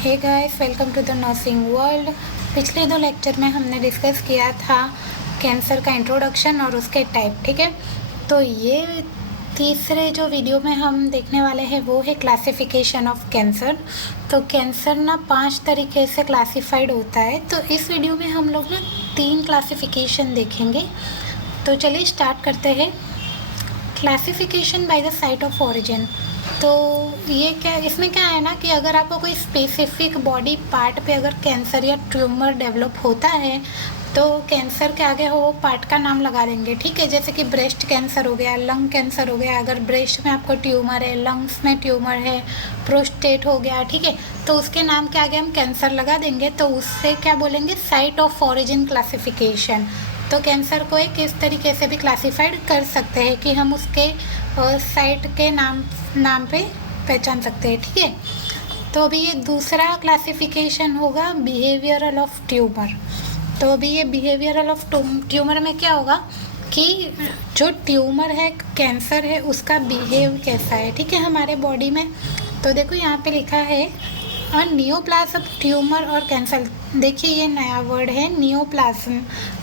Hey guys, welcome to the nursing world. पिछले 2 lecture में हमने डिस्कस किया था कैंसर का इंट्रोडक्शन और उसके टाइप, ठीक है। तो ये तीसरे जो वीडियो में हम देखने वाले हैं वो है क्लासिफिकेशन ऑफ कैंसर। तो कैंसर ना 5 तरीके से क्लासिफाइड होता है। तो इस वीडियो में हम लोग ना 3 क्लासिफिकेशन देखेंगे। तो चलिए स्टार्ट करते हैं। Classification by the site of origin. तो ये क्या, इसमें क्या है ना कि अगर आपको कोई स्पेसिफिक बॉडी पार्ट पे अगर कैंसर या ट्यूमर डेवलप होता है तो कैंसर के आगे वो पार्ट का नाम लगा देंगे, ठीक है। जैसे कि ब्रेस्ट कैंसर हो गया, लंग कैंसर हो गया, अगर ब्रेस्ट में आपको ट्यूमर है, लंग्स में ट्यूमर है, प्रोस्टेट हो गया, ठीक है। तो उसके नाम के आगे हम कैंसर लगा देंगे, तो उससे क्या बोलेंगे, साइट ऑफ ओरिजिन क्लासिफिकेशन। तो कैंसर को एक इस तरीके से भी क्लासिफाइड कर सकते हैं कि हम उसके साइट के नाम पे पहचान सकते हैं, ठीक है। तो अभी ये दूसरा क्लासिफिकेशन होगा बिहेवियरल ऑफ ट्यूमर। तो अभी ये बिहेवियरल ऑफ ट्यूमर में क्या होगा कि जो ट्यूमर है, कैंसर है, उसका बिहेव कैसा है, ठीक है, हमारे बॉडी में। तो देखो यहाँ पे लिखा है नियोप्लाज्म ट्यूमर और कैंसर। देखिए ये नया वर्ड है नियोप्लाज्म।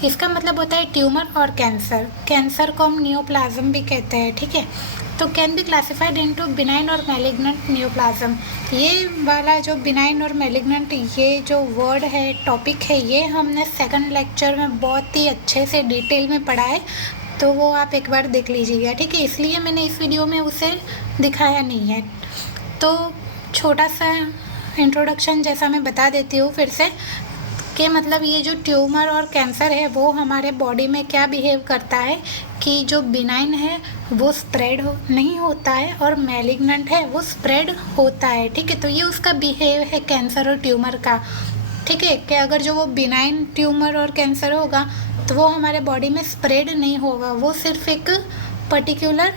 इसका मतलब होता है ट्यूमर और कैंसर। कैंसर को हम नियोप्लाज्म भी कहते हैं, ठीक है। तो can be classified into benign और मैलिग्नेंट नियोप्लाज्म। ये वाला जो बिनाइन और मैलिग्नेंट, ये जो वर्ड है, टॉपिक है, ये हमने सेकंड लेक्चर में बहुत ही अच्छे से डिटेल में पढ़ा है। तो वो आप एक बार देख लीजिएगा, ठीक है। इसलिए मैंने इस वीडियो में उसे दिखाया नहीं है। तो छोटा सा इंट्रोडक्शन जैसा मैं बता देती हूँ फिर से कि मतलब ये जो ट्यूमर और कैंसर है वो हमारे बॉडी में क्या बिहेव करता है कि जो बिनाइन है वो स्प्रेड नहीं होता है और मैलिग्नेंट है वो स्प्रेड होता है, ठीक है। तो ये उसका बिहेव है कैंसर और ट्यूमर का, ठीक है। कि अगर जो वो बिनाइन ट्यूमर और कैंसर होगा तो वो हमारे बॉडी में स्प्रेड नहीं होगा, वो सिर्फ एक पर्टिकुलर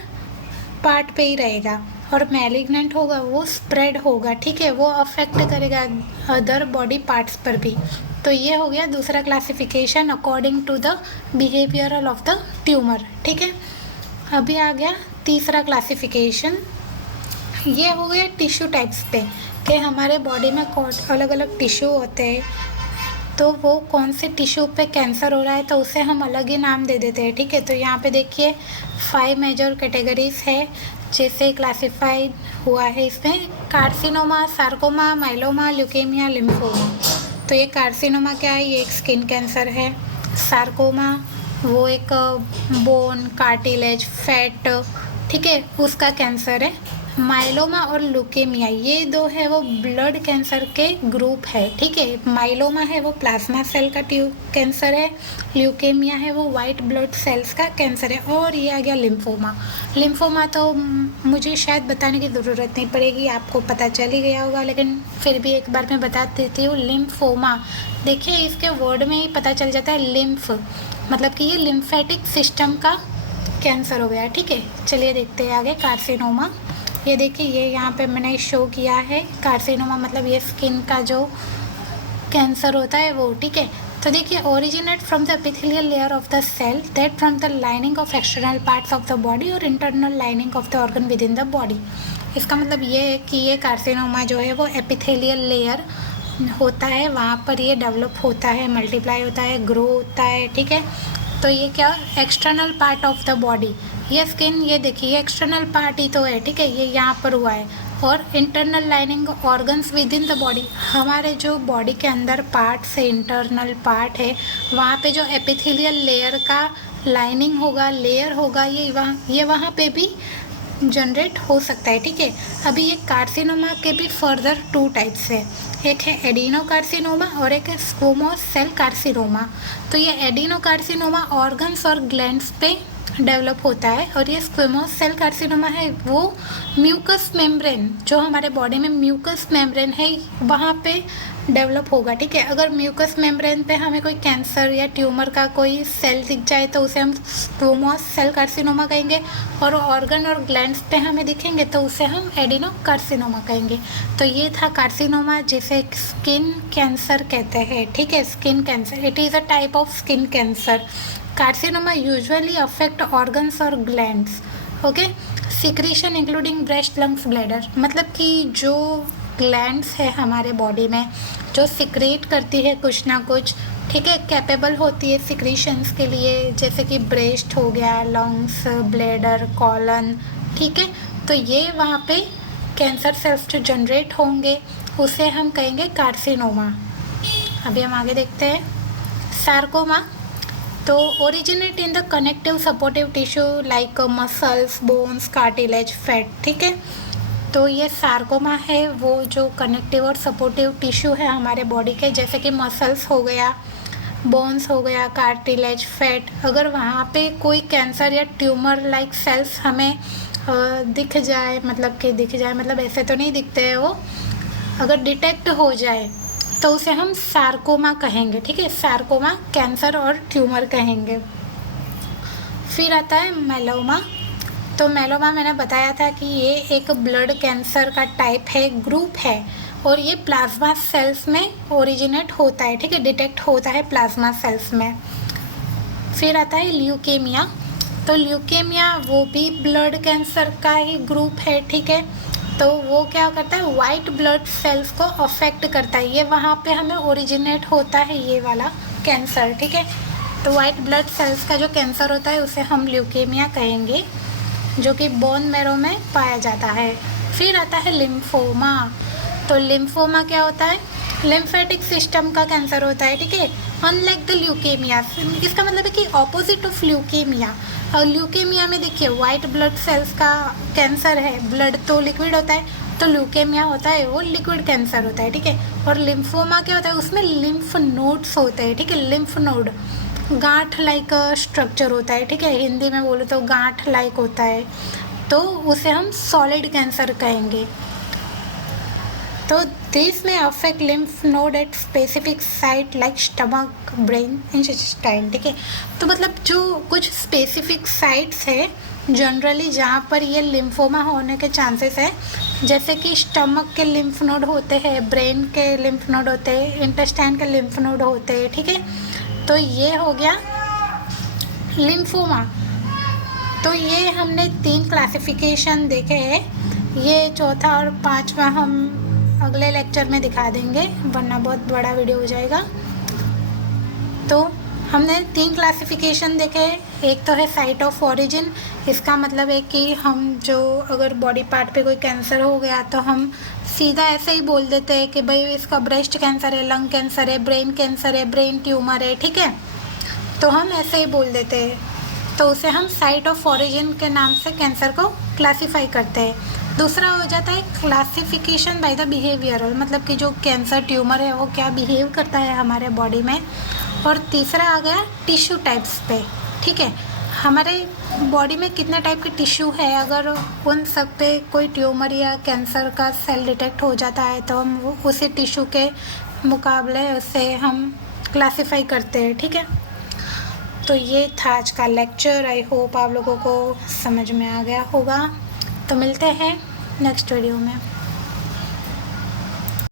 पार्ट पे ही रहेगा। और मैलिग्नेंट होगा वो स्प्रेड होगा, ठीक है, वो अफेक्ट करेगा अदर बॉडी पार्ट्स पर भी। तो ये हो गया दूसरा classification according to the behavioural of the tumour, ठीक है। अभी आ गया तीसरा क्लासिफिकेशन। ये हो गया टिश्यू टाइप्स पे कि हमारे बॉडी में अलग अलग टिश्यू होते हैं, तो वो कौन से टिश्यू पे कैंसर हो रहा है तो उसे हम अलग ही नाम दे देते हैं, ठीक है। तो यहाँ पे देखिए 5 मेजर कैटेगरीज है जैसे क्लासिफाइड हुआ है इसमें। Carcinoma, sarcoma, myeloma, leukaemia, lymphoma. तो ये कार्सिनोमा क्या है, ये एक स्किन कैंसर है। सार्कोमा वो एक बोन, कार्टिलेज, फैट, ठीक है, उसका कैंसर है। माइलोमा और ल्यूकेमिया ये 2 है वो ब्लड कैंसर के ग्रुप है, ठीक है। माइलोमा है वो प्लाज्मा सेल का कैंसर है, ल्यूकेमिया है वो वाइट ब्लड सेल्स का कैंसर है। और ये आ गया लिम्फोमा। लिम्फोमा तो मुझे शायद बताने की ज़रूरत नहीं पड़ेगी, आपको पता चल ही गया होगा, लेकिन फिर भी एक बार मैं बता देती हूँ। लिम्फोमा देखिए इसके वर्ड में ही पता चल जाता है, लिम्फ मतलब कि ये लिम्फेटिक सिस्टम का कैंसर हो गया, ठीक है। चलिए देखते हैं आगे कार्सिनोमा। ये देखिए ये यहाँ पे मैंने शो किया है कार्सिनोमा, मतलब ये स्किन का जो कैंसर होता है वो, ठीक है। तो देखिए originate from the epithelial layer of the cell that from the lining of external parts of the body और internal lining of the organ within the body. इसका मतलब ये है कि ये कार्सिनोमा जो है वो एपिथेलियल लेयर होता है, वहाँ पर ये डेवलप होता है, मल्टीप्लाई होता है, ग्रो होता है, ठीक है। तो ये क्या, external part of the body, ये स्किन, ये देखिए ये एक्सटर्नल पार्ट ही तो है, ठीक है, ये यहाँ पर हुआ है। और internal lining organs with in the body, हमारे जो बॉडी के अंदर पार्ट्स है, इंटरनल पार्ट है, वहाँ पे जो एपिथेलियल लेयर का लाइनिंग होगा, लेयर होगा, ये वहाँ पे भी जनरेट हो सकता है, ठीक है। अभी ये कार्सिनोमा के भी फर्दर 2 टाइप्स है, एक है एडिनोकार्सिनोमा और एक है स्क्वोमोस सेल कार्सिनोमा। तो ये एडिनोकार्सिनोमा ऑर्गन्स और ग्लैंड्स पे डेवलप होता है और ये स्क्वेमोस सेल कार्सिनोमा है वो म्यूकस मेम्ब्रेन, जो हमारे बॉडी में म्यूकस मेम्ब्रेन है वहाँ पे डेवलप होगा, ठीक है। अगर म्यूकस मेम्ब्रेन पे हमें कोई कैंसर या ट्यूमर का कोई सेल दिख जाए तो उसे हम स्क्वेमोस सेल कार्सिनोमा कहेंगे, और ऑर्गन और ग्लैंड्स पे हमें दिखेंगे तो उसे हम एडिनो कार्सिनोमा कहेंगे। तो ये था कार्सिनोमा जिसे स्किन कैंसर कहते हैं, ठीक है, skin cancer. It is a type of skin cancer. Carcinoma usually affect organs और glands, okay. Secretion including breast, lungs, bladder, मतलब कि जो ग्लैंड्स है हमारे बॉडी में जो सिक्रेट करती है कुछ ना कुछ, ठीक है, कैपेबल होती है सिक्रीशंस के लिए, जैसे कि ब्रेस्ट हो गया, लंग्स, ब्लैडर, कॉलन, ठीक है। तो ये वहाँ पे कैंसर सेल्स जो जनरेट होंगे उसे हम कहेंगे कार्सिनोमा। अभी हम आगे देखते हैं सार्कोमा। तो originate in the connective supportive tissue like muscles, bones, cartilage, fat, ठीक है। तो ये सार्कोमा है वो जो कनेक्टिव और सपोर्टिव टिश्यू है हमारे बॉडी के, जैसे कि मसल्स हो गया, बोन्स हो गया, कार्टिलेज, फैट। अगर वहाँ पे कोई कैंसर या ट्यूमर लाइक सेल्स हमें दिख जाए, मतलब ऐसे तो नहीं दिखते हैं वो, अगर डिटेक्ट हो जाए तो उसे हम सार्कोमा कहेंगे, ठीक है। सार्कोमा कैंसर और ट्यूमर कहेंगे। फिर आता है मेलोमा। तो मेलोमा मैंने बताया था कि ये एक ब्लड कैंसर का टाइप है, ग्रुप है, और ये प्लाज्मा सेल्स में ओरिजिनेट होता है, ठीक है, डिटेक्ट होता है प्लाज्मा सेल्स में। फिर आता है ल्यूकेमिया। तो ल्यूकेमिया वो भी ब्लड कैंसर का ही ग्रुप है, ठीक है। तो वो क्या करता है, वाइट ब्लड सेल्स को अफेक्ट करता है, ये वहाँ पे हमें ओरिजिनेट होता है ये वाला कैंसर, ठीक है। तो वाइट ब्लड सेल्स का जो कैंसर होता है उसे हम ल्यूकेमिया कहेंगे, जो कि बोन मैरो में पाया जाता है। फिर आता है लिम्फोमा। तो लिम्फोमा क्या होता है, लिम्फेटिक सिस्टम का कैंसर होता है, ठीक है, अनलाइक द ल्यूकेमिया। इसका मतलब है कि ऑपोजिट ऑफ ल्यूकेमिया। और ल्यूकेमिया में देखिए वाइट ब्लड सेल्स का कैंसर है, ब्लड तो लिक्विड होता है, तो ल्यूकेमिया होता है वो लिक्विड कैंसर होता है, ठीक है। और लिम्फोमा क्या होता है, उसमें लिम्फ नोड्स होते हैं, ठीक है, लिम्फ नोड गांठ लाइक स्ट्रक्चर होता है, ठीक है, हिंदी में बोलो तो गांठ लाइक होता है, तो उसे हम सॉलिड कैंसर कहेंगे। तो दिस में affect lymph node at specific site like stomach, brain, intestine, ठीक है। तो मतलब जो कुछ स्पेसिफिक साइट्स है जनरली जहाँ पर ये लिम्फोमा होने के चांसेस है, जैसे कि स्टमक के लिम्फ नोड होते हैं, ब्रेन के लिम्फ नोड होते हैं, इंटेस्टाइन के लिम्फ नोड होते हैं, ठीक है। तो ये हो गया लिम्फोमा। तो ये हमने 3 क्लासिफिकेशन देखे हैं, ये चौथा और 5वां हम अगले लेक्चर में दिखा देंगे, वरना बहुत बड़ा वीडियो हो जाएगा। तो हमने 3 क्लासिफिकेशन देखे, एक तो है साइट ऑफ ओरिजिन। इसका मतलब है कि हम जो अगर बॉडी पार्ट पे कोई कैंसर हो गया तो हम सीधा ऐसे ही बोल देते हैं कि भाई इसका ब्रेस्ट कैंसर है, लंग कैंसर है, ब्रेन कैंसर है, ब्रेन ट्यूमर है, ठीक है, तो हम ऐसे ही बोल देते हैं, तो उसे हम साइट ऑफ ओरिजिन के नाम से कैंसर को क्लासीफाई करते हैं। दूसरा हो जाता है क्लासिफिकेशन बाय द बिहेवियरल, मतलब कि जो कैंसर ट्यूमर है वो क्या बिहेव करता है हमारे बॉडी में। और तीसरा आ गया टिश्यू टाइप्स पे, ठीक है, हमारे बॉडी में कितने टाइप के टिश्यू है, अगर उन सब पे कोई ट्यूमर या कैंसर का सेल डिटेक्ट हो जाता है तो हम उसी टिश्यू के मुकाबले उसे हम क्लासीफाई करते हैं, ठीक है। तो ये था आज का लेक्चर, आई होप आप लोगों को समझ में आ गया होगा। तो मिलते हैं नेक्स्ट वीडियो में।